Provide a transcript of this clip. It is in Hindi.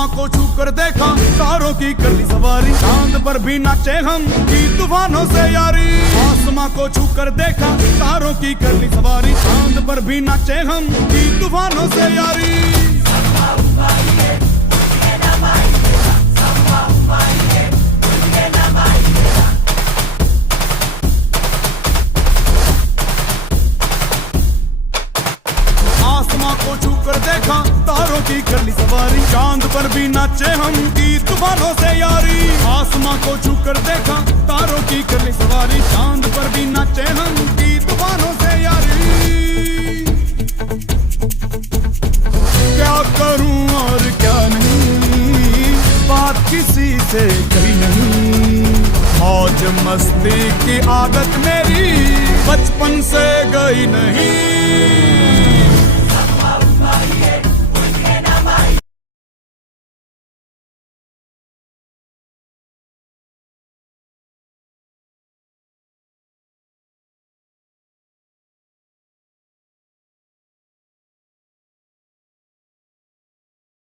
आसमां को छू कर देखा, तारों की कर ली सवारी, चांद पर भी नाचे हम की तूफानों से यारी। आसमां को छू कर देखा, तारों की कर ली सवारी, चांद पर भी नाचे हम की तूफानों से यारी। आसमां को छू कर देखा, तारों की कर ली सवारी, चांद पर भी नाचे हम की तूफानों से यारी। आसमां को छू कर देखा, तारों की कर ली सवारी, चांद पर भी नाचे हम की तूफानों से यारी। क्या करूं और क्या नहीं, बात किसी से कही नहीं। मौज मस्ती की आदत मेरी बचपन से गई नहीं।